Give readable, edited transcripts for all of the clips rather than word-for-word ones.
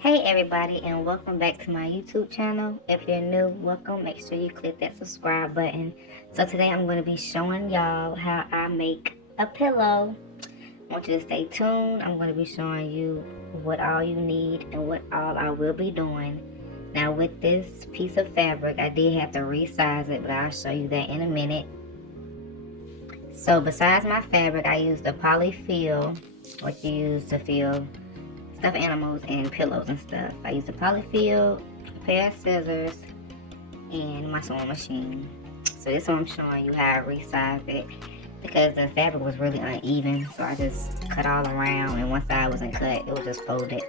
Hey everybody, and welcome back to my YouTube channel. If you're new, welcome. Make sure you click that subscribe button. So today I'm going to be showing y'all how I make a pillow. I want you to stay tuned. I'm going to be showing you what all you need and what all I will be doing. Now with this piece of fabric, I did have to resize it, but I'll show you that in a minute. So besides my fabric, I used the polyfill, what you use to fill stuffed animals and pillows and stuff. I used a polyfill, a pair of scissors, and my sewing machine. So this one I'm showing you how I resized it because the fabric was really uneven. So I just cut all around, and one side wasn't cut, it was just folded.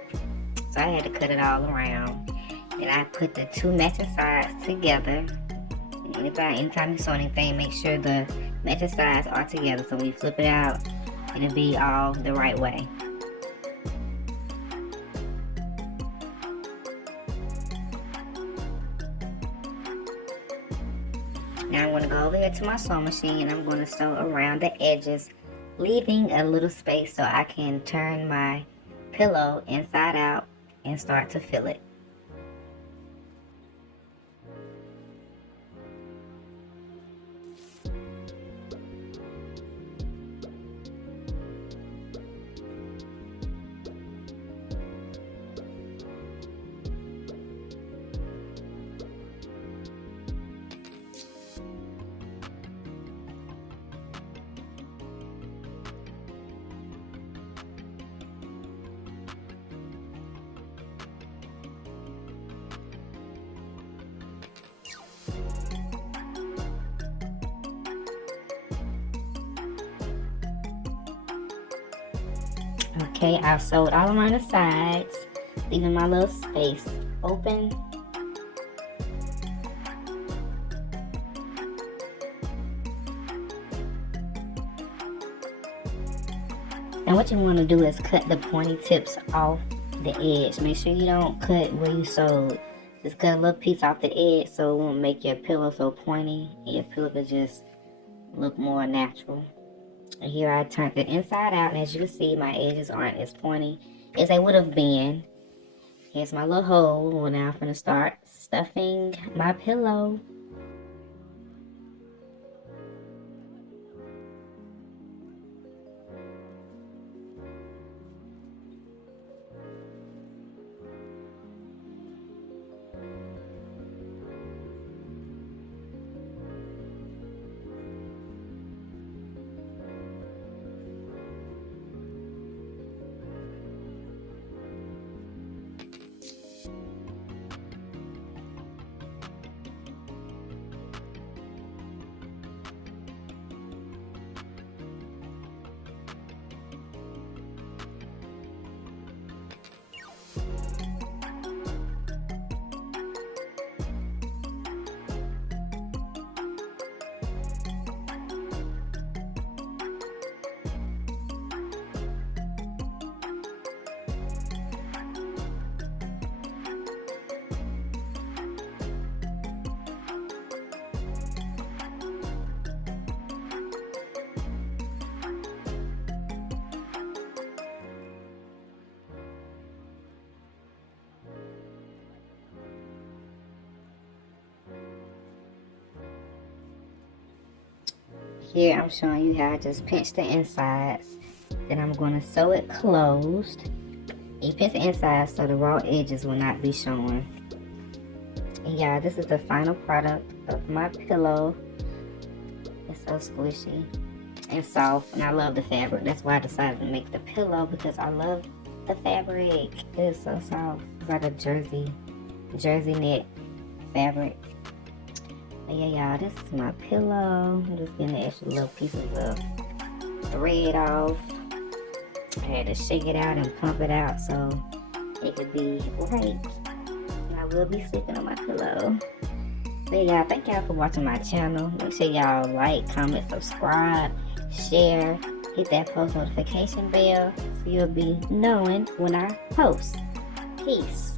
So I had to cut it all around. And I put the two matching sides together. Anytime you sew anything, make sure the matching sides are together. So when you flip it out, it'll be all the right way. Now I'm going to go over here to my sewing machine and I'm going to sew around the edges, leaving a little space so I can turn my pillow inside out and start to fill it. Okay, I've sewed all around the sides, leaving my little space open. And what you want to do is cut the pointy tips off the edge. Make sure you don't cut where you sewed. Just cut a little piece off the edge so it won't make your pillow so pointy and your pillow will just look more natural. And here I turned it inside out, and as you can see, my edges aren't as pointy as they would have been. Here's my little hole. Well, now I'm going to start stuffing my pillow. Here I'm showing you how I just pinch the insides. Then I'm going to sew it closed. You pinch the insides so the raw edges will not be showing. And yeah, this is the final product of my pillow. It's so squishy and soft, and I love the fabric. That's why I decided to make the pillow, because I love the fabric. It is so soft. It's like a jersey knit fabric. But yeah, y'all, this is my pillow. I'm just getting the extra little pieces of thread off. I had to shake it out and plump it out so it could be right. And I will be sleeping on my pillow. But y'all, thank y'all for watching my channel. Make sure y'all like, comment, subscribe, share, hit that post notification bell so you'll be knowing when I post. Peace.